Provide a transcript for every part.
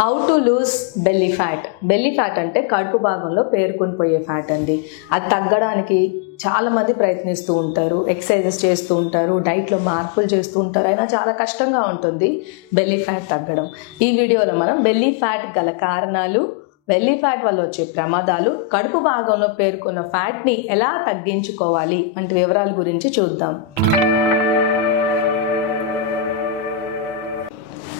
How to lose belly fat. Belly fat అంటే కడుపు భాగంలో పేరుకొని పోయే ఫ్యాట్ అండి. అది తగ్గడానికి చాలామంది ప్రయత్నిస్తూ ఉంటారు, ఎక్సర్సైజెస్ చేస్తూ ఉంటారు, డైట్లో మార్పులు చేస్తూ ఉంటారు, అయినా చాలా కష్టంగా ఉంటుంది బెల్లీ ఫ్యాట్ తగ్గడం. ఈ వీడియోలో మనం బెల్లీ ఫ్యాట్ గల కారణాలు, బెల్లీ ఫ్యాట్ వల్ల వచ్చే ప్రమాదాలు, కడుపు భాగంలో పేర్కొన్న ఫ్యాట్ని ఎలా తగ్గించుకోవాలి వంటి వివరాల గురించి చూద్దాం.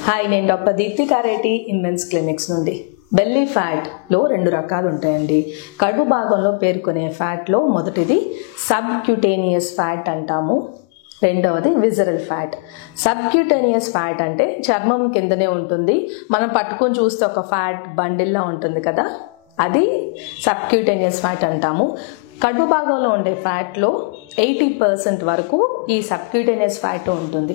హాయ్, నేను డాక్టర్ దీప్తి కారేటి ఇన్మెన్స్ క్లినిక్స్ నుండి. బెల్లీ ఫ్యాట్లో 2 రకాలు ఉంటాయండి. కడుపు భాగంలో పేర్కొనే ఫ్యాట్లో మొదటిది సబ్క్యూటేనియస్ ఫ్యాట్ అంటాము, రెండవది విజరల్ ఫ్యాట్. సబ్క్యూటేనియస్ ఫ్యాట్ అంటే చర్మం కిందనే ఉంటుంది, మనం పట్టుకొని చూస్తే ఒక ఫ్యాట్ బండిల్లా ఉంటుంది కదా, అది సబ్క్యూటేనియస్ ఫ్యాట్ అంటాము. కడుపు భాగంలో ఉండే ఫ్యాట్లో 80% వరకు ఈ సబ్క్యూటేనియస్ ఫ్యాట్ ఉంటుంది.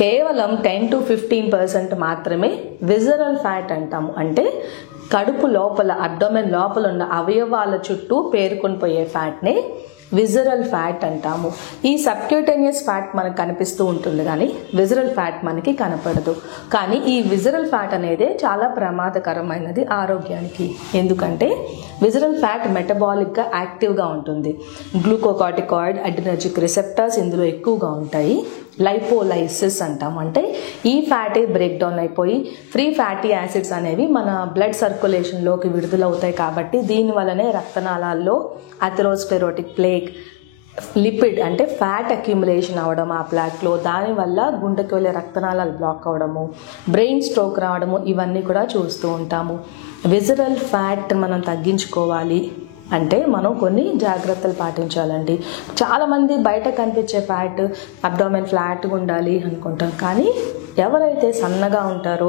కేవలం 10 to 15% మాత్రమే విజరల్ ఫ్యాట్ అంటాము. అంటే కడుపు లోపల, అబ్డోమెన్ లోపల ఉన్న అవయవాల చుట్టూ పేరుకొని పోయే ఫ్యాట్నే విజరల్ ఫ్యాట్ అంటాము. ఈ సబ్క్యూటేనియస్ ఫ్యాట్ మనకు కనిపిస్తూ ఉంటుంది కానీ విజరల్ ఫ్యాట్ మనకి కనపడదు. కానీ ఈ విజరల్ ఫ్యాట్ అనేది చాలా ప్రమాదకరమైనది ఆరోగ్యానికి. ఎందుకంటే విజరల్ ఫ్యాట్ మెటబాలిక్గా యాక్టివ్గా ఉంటుంది. గ్లూకోకార్టికాయిడ్, అడ్రినర్జిక్ రిసెప్టర్స్ ఇందులో ఎక్కువగా ఉంటాయి. లైపోలైసిస్ అంటాం, అంటే ఈ ఫ్యాటే బ్రేక్ డౌన్ అయిపోయి ఫ్రీ ఫ్యాటీ యాసిడ్స్ అనేవి మన బ్లడ్ సర్క్యులేషన్లోకి విడుదలవుతాయి. కాబట్టి దీనివల్లనే రక్తనాళాల్లో అథెరోస్క్లెరోటిక్ ప్లేక్, లిపిడ్ అంటే ఫ్యాట్ అక్యుములేషన్ అవ్వడం ఆ ప్లాక్లో, దానివల్ల గుండెకి వెళ్ళే రక్తనాళాలు బ్లాక్ అవ్వడము, బ్రెయిన్ స్ట్రోక్ రావడము, ఇవన్నీ కూడా చూస్తూ ఉంటాము. విజరల్ ఫ్యాట్ మనం తగ్గించుకోవాలి అంటే మనం కొన్ని జాగ్రత్తలు పాటించాలండి. చాలామంది బయట కనిపించే ఫ్యాట్ అబ్డామెన్ ఫ్లాట్గా ఉండాలి అనుకుంటాం, కానీ ఎవరైతే సన్నగా ఉంటారో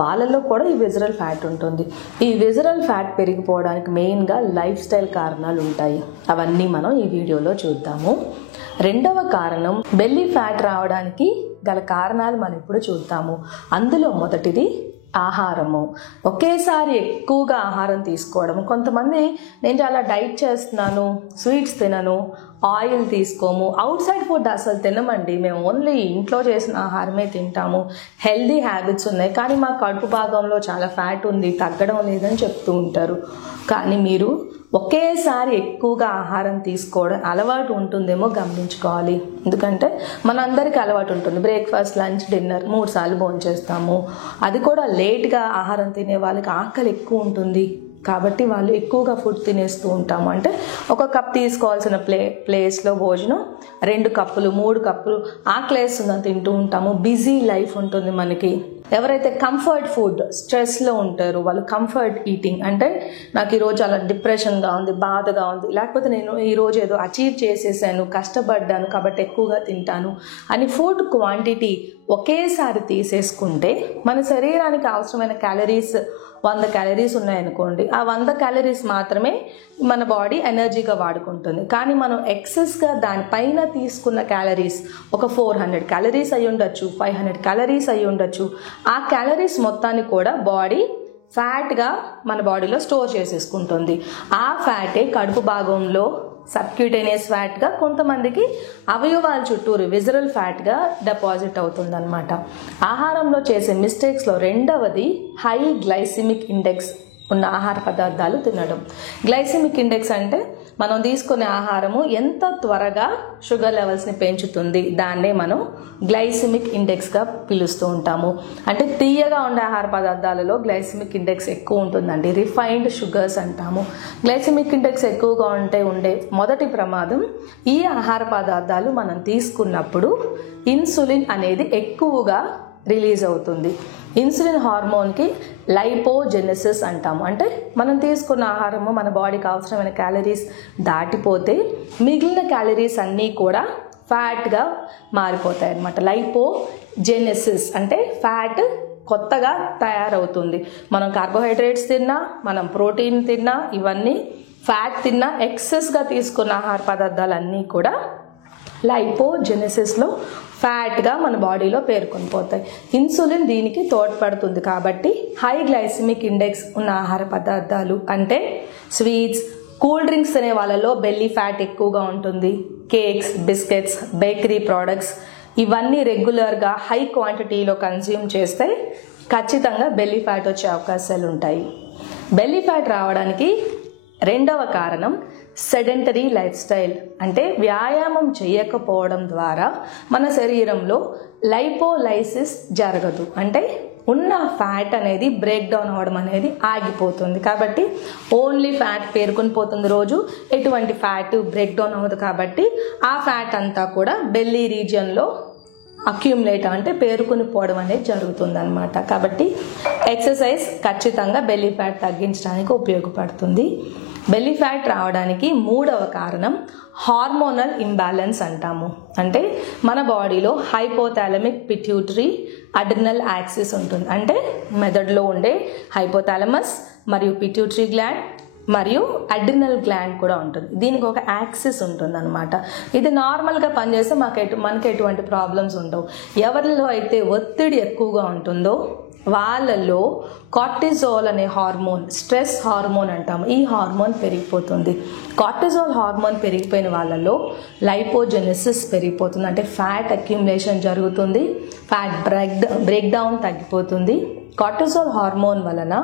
వాళ్ళలో కూడా ఈ విజరల్ ఫ్యాట్ ఉంటుంది. ఈ విజరల్ ఫ్యాట్ పెరిగిపోవడానికి మెయిన్గా లైఫ్ స్టైల్ కారణాలు ఉంటాయి. అవన్నీ మనం ఈ వీడియోలో చూద్దాము. రెండవ కారణం, బెల్లీ ఫ్యాట్ రావడానికి గల కారణాలు మనం ఇప్పుడు చూద్దాము. అందులో మొదటిది ఆహారము. ఒకేసారి ఎక్కువగా ఆహారం తీసుకోవడం. కొంతమంది నేను చాలా డైట్ చేస్తున్నాను, స్వీట్స్ తినను, ఆయిల్ తీసుకోము, అవుట్ సైడ్ ఫుడ్ అసలు తినమండి, మేము ఓన్లీ ఇంట్లో చేసిన ఆహారమే తింటాము, హెల్దీ హ్యాబిట్స్ ఉన్నాయి, కానీ మా కడుపు భాగంలో చాలా ఫ్యాట్ ఉంది, తగ్గడం లేదని చెప్తూ ఉంటారు. కానీ మీరు ఒకేసారి ఎక్కువగా ఆహారం తీసుకోవడం అలవాటు ఉంటుందేమో గమనించుకోవాలి. ఎందుకంటే మనందరికీ అలవాటు ఉంటుంది, బ్రేక్ఫాస్ట్, లంచ్, డిన్నర్ 3 సార్లు భోంచేస్తాము. అది కూడా లేట్గా ఆహారం తినే వాళ్ళకి ఆకలి ఎక్కువ ఉంటుంది, కాబట్టి వాళ్ళు ఎక్కువగా ఫుడ్ తినేస్తూ ఉంటాము. అంటే ఒక కప్ తీసుకోవాల్సిన ప్లేస్లో భోజనం 2 కప్పులు 3 కప్పులు ఆకలేస్తుందని తింటూ ఉంటాము. బిజీ లైఫ్ ఉంటుంది మనకి. ఎవరైతే కంఫర్ట్ ఫుడ్, స్ట్రెస్లో ఉంటారో వాళ్ళు కంఫర్ట్ ఈటింగ్, అంటే నాకు ఈరోజు అలా డిప్రెషన్గా ఉంది, బాధగా ఉంది, లేకపోతే నేను ఈరోజు ఏదో అచీవ్ చేసేసాను, కష్టపడ్డాను కాబట్టి ఎక్కువగా తింటాను అని ఫుడ్ క్వాంటిటీ ఒకేసారి తీసేసుకుంటే మన శరీరానికి అవసరమైన క్యాలరీస్ 100 క్యాలరీస్ ఉన్నాయనుకోండి, ఆ 100 క్యాలరీస్ మాత్రమే మన బాడీ ఎనర్జీగా వాడుకుంటుంది. కానీ మనం ఎక్సెస్గా దానిపైన తీసుకున్న క్యాలరీస్ ఒక 400 క్యాలరీస్ అయి ఉండొచ్చు, 500 క్యాలరీస్ అయి ఉండొచ్చు. ఆ క్యాలరీస్ మొత్తాన్ని కూడా బాడీ ఫ్యాట్గా మన బాడీలో స్టోర్ చేసేసుకుంటుంది. ఆ ఫ్యాటే కడుపు భాగంలో సబ్క్యూటేనియస్ ఫ్యాట్గా, కొంతమందికి అవయవాల చుట్టూరు విజరల్ ఫ్యాట్గా డిపాజిట్ అవుతుందన్నమాట. ఆహారంలో చేసే మిస్టేక్స్లో రెండవది హై గ్లైసిమిక్ ఇండెక్స్ ఉన్న ఆహార పదార్థాలు తినడం. గ్లైసిమిక్ ఇండెక్స్ అంటే మనం తీసుకునే ఆహారము ఎంత త్వరగా షుగర్ లెవెల్స్ని పెంచుతుంది, దాన్నే మనం గ్లైసిమిక్ ఇండెక్స్గా పిలుస్తూ ఉంటాము. అంటే తీయగా ఉండే ఆహార పదార్థాలలో గ్లైసిమిక్ ఇండెక్స్ ఎక్కువ ఉంటుందండి, రిఫైన్డ్ షుగర్స్ అంటాము. గ్లైసిమిక్ ఇండెక్స్ ఎక్కువగా ఉండే మొదటి ప్రమాదం, ఈ ఆహార పదార్థాలు మనం తీసుకున్నప్పుడు ఇన్సులిన్ అనేది ఎక్కువగా రిలీజ్ అవుతుంది. ఇన్సులిన్ హార్మోన్కి లైపోజెనసిస్ అంటాము. అంటే మనం తీసుకున్న ఆహారము మన బాడీకి అవసరమైన క్యాలరీస్ దాటిపోతే మిగిలిన క్యాలరీస్ అన్నీ కూడా ఫ్యాట్గా మారిపోతాయి అన్నమాట. లైపోజెనసిస్ అంటే ఫ్యాట్ కొత్తగా తయారవుతుంది. మనం కార్బోహైడ్రేట్స్ తిన్నా, మనం ప్రోటీన్ తిన్నా, ఇవన్నీ ఫ్యాట్ తిన్నా, ఎక్సెస్గా తీసుకున్న ఆహార పదార్థాలన్నీ కూడా లైపోజెనసిస్లో ఫ్యాట్గా మన బాడీలో పేర్కొని పోతాయి. ఇన్సులిన్ దీనికి తోడ్పడుతుంది. కాబట్టి హై గ్లైసిమిక్ ఇండెక్స్ ఉన్న ఆహార పదార్థాలు అంటే స్వీట్స్, కూల్ డ్రింక్స్ తినే వాళ్ళలో బెల్లీ ఫ్యాట్ ఎక్కువగా ఉంటుంది. కేక్స్, బిస్కెట్స్, బేకరీ ప్రోడక్ట్స్ ఇవన్నీ రెగ్యులర్గా హై క్వాంటిటీలో కన్జ్యూమ్ చేస్తే ఖచ్చితంగా బెల్లీ ఫ్యాట్ వచ్చే అవకాశాలు ఉంటాయి. బెల్లీ ఫ్యాట్ రావడానికి రెండవ కారణం సెడెంటరీ లైఫ్ స్టైల్, అంటే వ్యాయామం చేయకపోవడం ద్వారా మన శరీరంలో లైపోలైసిస్ జరగదు, అంటే ఉన్న ఫ్యాట్ అనేది బ్రేక్ డౌన్ అవ్వడం అనేది ఆగిపోతుంది. కాబట్టి ఓన్లీ ఫ్యాట్ పేరుకొని పోతుంది రోజు, ఎటువంటి ఫ్యాట్ బ్రేక్ డౌన్ అవ్వదు. కాబట్టి ఆ ఫ్యాట్ అంతా కూడా బెల్లీ రీజియన్లో అక్యూములేట్ అంటే పేరుకొని పోవడం అనేది జరుగుతుంది అనమాట. కాబట్టి ఎక్సర్సైజ్ ఖచ్చితంగా బెల్లీ ఫ్యాట్ తగ్గించడానికి ఉపయోగపడుతుంది. బెల్లీ ఫ్యాట్ రావడానికి మూడవ కారణం హార్మోనల్ ఇంబ్యాలెన్స్ అంటాము. అంటే మన బాడీలో హైపోథాలమిక్ పిట్యూటరీ అడ్రినల్ యాక్సిస్ ఉంటుంది. అంటే మెదడులో ఉండే హైపోథాలమస్ మరియు పిట్యూటరీ గ్లాండ్ మరియు అడ్రినల్ గ్లాండ్ కూడా ఉంటుంది. దీనికి ఒక యాక్సిస్ ఉంటుంది అనమాట. ఇది నార్మల్గా పనిచేస్తే మనకి ఎటువంటి ప్రాబ్లమ్స్ ఉండవు. ఎవరిలో అయితే ఒత్తిడి ఎక్కువగా ఉంటుందో వాళ్ళలో కార్టిజోల్ అనే హార్మోన్, స్ట్రెస్ హార్మోన్ అంటాము, ఈ హార్మోన్ పెరిగిపోతుంది. కార్టిజోల్ హార్మోన్ పెరిగిపోయిన వాళ్ళలో లైపోజెనసిస్ పెరిగిపోతుంది, అంటే ఫ్యాట్ అక్యుములేషన్ జరుగుతుంది, ఫ్యాట్ బ్రేక్ డౌన్ తగ్గిపోతుంది. కార్టిజోల్ హార్మోన్ వలన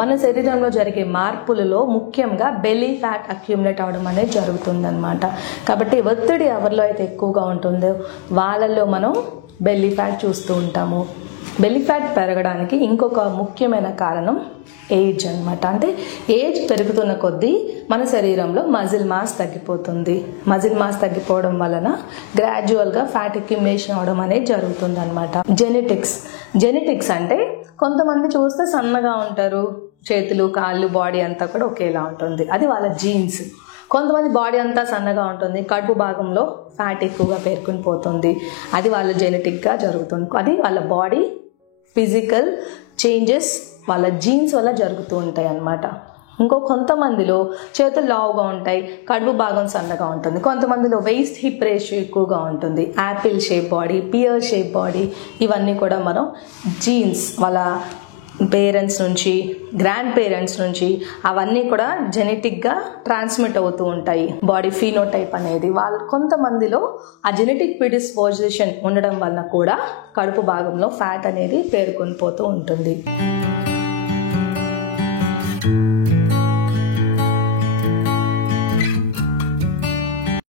మన శరీరంలో జరిగే మార్పులలో ముఖ్యంగా బెల్లీ ఫ్యాట్ అక్యుములేట్ అవ్వడం అనేది జరుగుతుందన్నమాట. కాబట్టి ఒత్తిడి ఎవరిలో అయితే ఎక్కువగా ఉంటుందో వాళ్ళల్లో మనం బెల్లీ ఫ్యాట్ చూస్తూ ఉంటాము. బెల్లీ ఫ్యాట్ పెరగడానికి ఇంకొక ముఖ్యమైన కారణం ఏజ్ అన్నమాట. అంటే ఏజ్ పెరుగుతున్న కొద్దీ మన శరీరంలో మజిల్ మాస్ తగ్గిపోతుంది. మజిల్ మాస్ తగ్గిపోవడం వలన గ్రాడ్యువల్గా ఫ్యాట్ అక్యుములేషన్ అవడం అనేది జరుగుతుంది అనమాట. జెనెటిక్స్ అంటే కొంతమంది చూస్తే సన్నగా ఉంటారు, చేతులు కాళ్ళు బాడీ అంతా కూడా ఒకేలా ఉంటుంది, అది వాళ్ళ జీన్స్. కొంతమంది బాడీ అంతా సన్నగా ఉంటుంది, కడుపు భాగంలో ఫ్యాట్ ఎక్కువగా పేరుకుని పోతుంది, అది వాళ్ళ జెనెటిక్గా జరుగుతుంది. అది వాళ్ళ బాడీ ఫిజికల్ చేంజెస్ వాళ్ళ జీన్స్ వల్ల జరుగుతూ ఉంటాయి అన్నమాట. కొంతమందిలో చేతులు లావుగా ఉంటాయి, కడుపు భాగం సన్నగా ఉంటుంది. కొంతమందిలో వేస్ట్ హిప్ రేషియో ఎక్కువగా ఉంటుంది, apple shape body, pear shape body, ఇవన్నీ కూడా మనం జీన్స్ వాళ్ళ పేరెంట్స్ నుంచి, గ్రాండ్ పేరెంట్స్ నుంచి అవన్నీ కూడా జెనెటిక్గా ట్రాన్స్మిట్ అవుతూ ఉంటాయి. బాడీ ఫీనోటైప్ అనేది కొంతమందిలో ఆ జెనెటిక్ ప్రిడిస్పోజిషన్ ఉండడం వలన కూడా కడుపు భాగంలో ఫ్యాట్ అనేది పేరుకొని పోతూ ఉంటుంది.